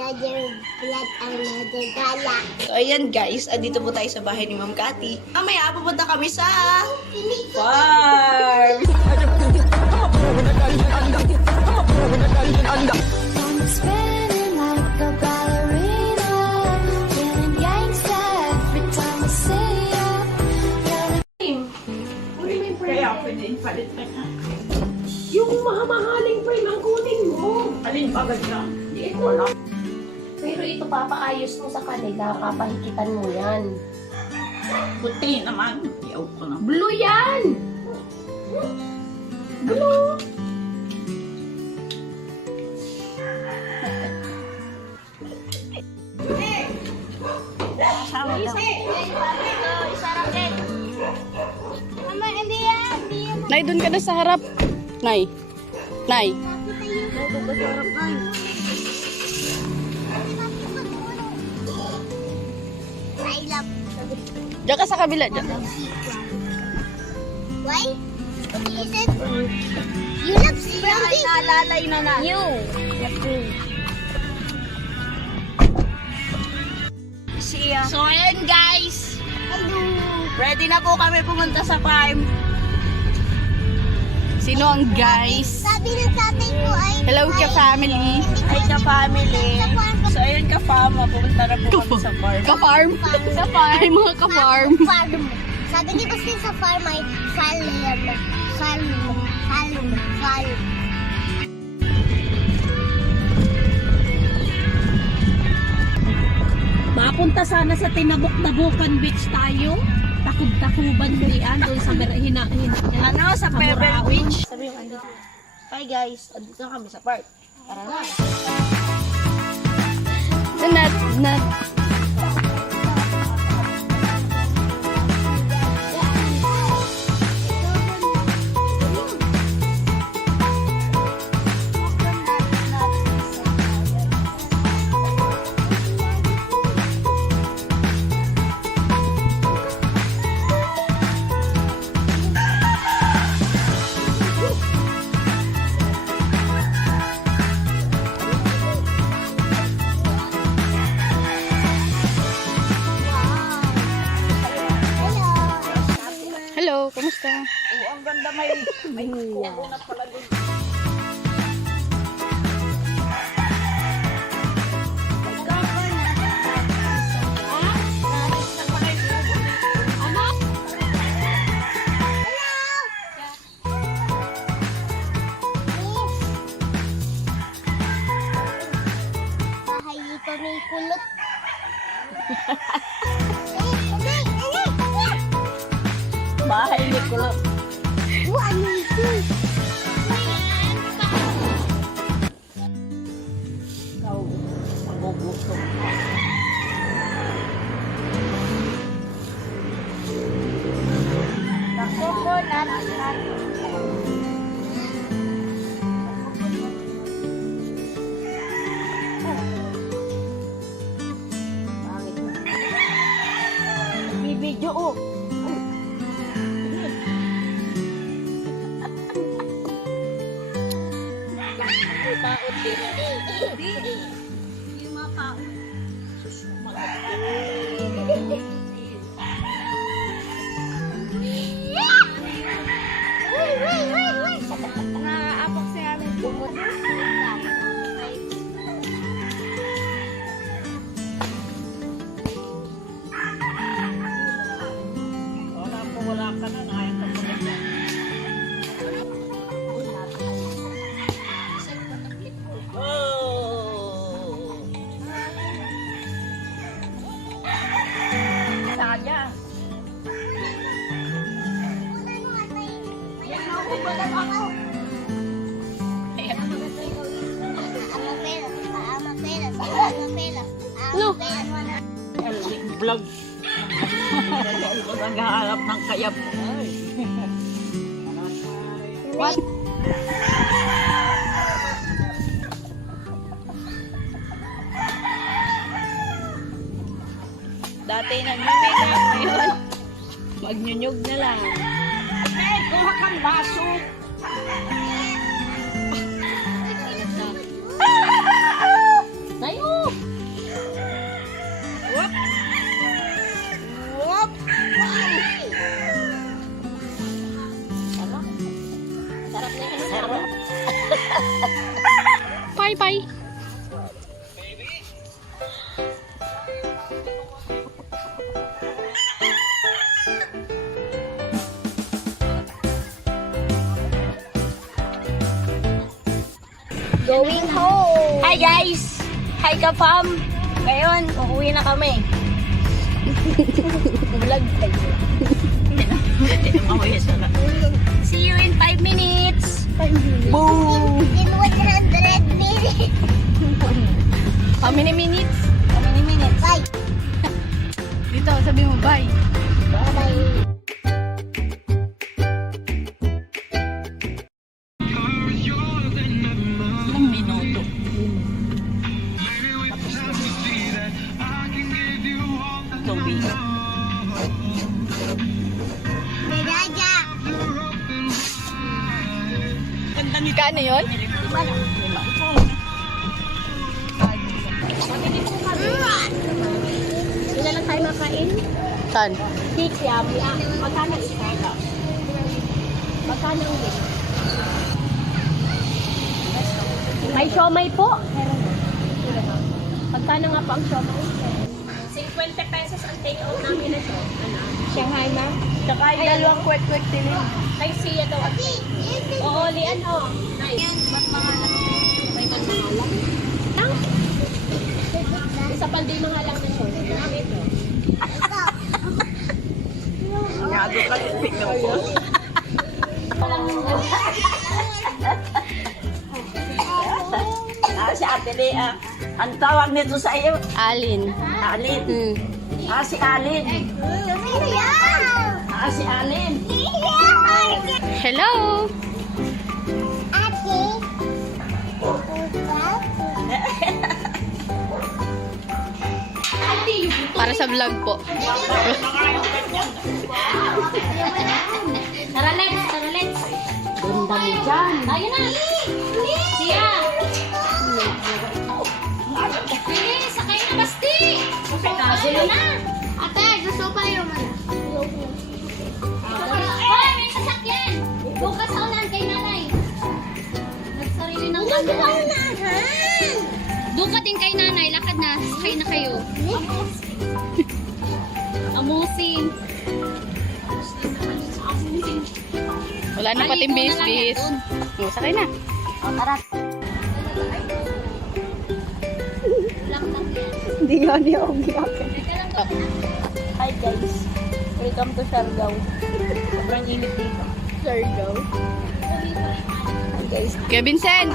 another vlog, another gala. So, ayan guys, andito po tayo sa bahay ni Ma'am Cathy. Mamaya, pupunta kami sa farm! I'm spinning like a ballerina, feeling gangsta every time I say Kaya pwede ipalit na ka. Yung mahamahaling frame ang kunin mo. Alin ba ganda? Ito wala. Pero ito papaayos mo sa kanila, papahikitan mo yan. Puti naman. Iyaw ko na. Blue yan! Blue! Mama, hindi yan. Nay, dun ka na sa harap. Nay. Nay. I love. Diyan ka sa kabila. Diyan. Why? Is it? You love sprouting? Nalalay na na. You. Siya. So, ayan guys. Hello. Ready na po kami pumunta sa farm. Sino ang guys? Sabi ng tatay ko ay... Hello ka family. Ay ka family. So ayun ka farm, pupunta na po kami sa farm. Ka farm? Sa farm. Ay mga ka farm. Farm. Sabi ni kasi sa farm ay farm. Farm. Farm. Farm. Mapunta sana sa Tinabok-Nabukan Beach tayo. Takub-takuban diyan doon sa Ano, sa Pebble Kamuraon. Beach. Sabi yung andito. Hi guys, andito na kami sa park. Tara na. Not. Hello, kamusta? Oo, ang ganda may coconut pala doon. Bahay dito may kulot. Bahay ni Kulot. Ano ito? Ikaw, magugutom. Bibidyo oh. Naaapak siya ng bumot. Wala ka na, ayaw ka pa. Oh! Saya. Yan na ako, balat ako. Vlog. Naghahanap ng kayap. What? Dati nag-makeup, ngayon magnyunyog na lang. Eh, kuha kang baso. Tayo! Pai. Going home. Hi guys! Hi ka-fam! Ngayon, uuwi na kami. Vlog tayo. See you in 5 minutes! Boom! In 100 minutes. How many minutes? How many minutes? Bye. Dito, sabi mo bye. Bye. Ilang minuto? Tubig. Medalla. Kano yun? Ilan lang tayo makain? Saan? Kikiam. Magkano isa? Magkano ulit? May siomay po. Magkano nga po ang siomay? 50 pesos ang take-out namin na siya. Shanghai ma? Tsaka yung dalawang kwek-kwek din. Ay, siya daw. Oo, lian o. Ba't mga lang? May manangalang? Ang? Isa pa di mga lang na siya. Namin o. Nyago ka yung tignan ko. Si Ate Lea. Ang tawag nito sa iyo? Alin. Alin. Si Alin. Si Alin. Hello. Ate. Para sa vlog po. Tara, let's. Tara, let's. Ganda mo dyan. Ayun na. Siya. Sige, sakay na basti. Ayun na. Ate, gusto pa yung Hoy, may sasakyan. Bukas sa ulan kay nanay. Nagsarili ng Doon ka din kay nanay. Lakad na. Sakay na kayo. Amusing. Wala na pating bis-bis. Sakay na. Tara. Hindi nga niya ako ginagawa. Hi guys. Welcome to Siargao. Sobrang init dito. Siargao. Hi guys. Kuya Vincent.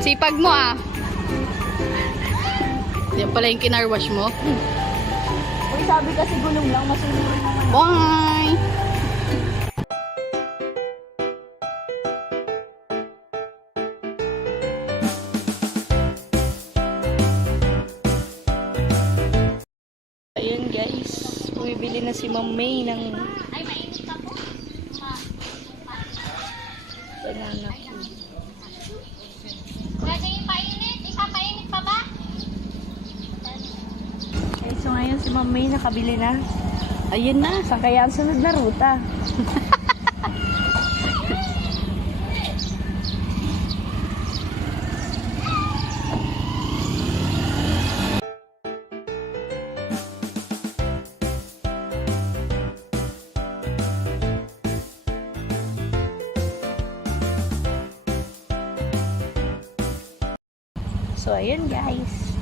Sipag mo ah. Yan pala yung kinarwash mo. Uy, sabi kasi gulong lang. Masulit naman. Bye! Ayun guys. Bumibili na si Ma'am May ng Ay, mainit ka po. banana. Pwede yung painit? Ipapainit pa ba? Okay, so ngayon si Ma'am May nakabili na. Ayun na. Saan kaya ang sunod na ruta? So, ayun guys.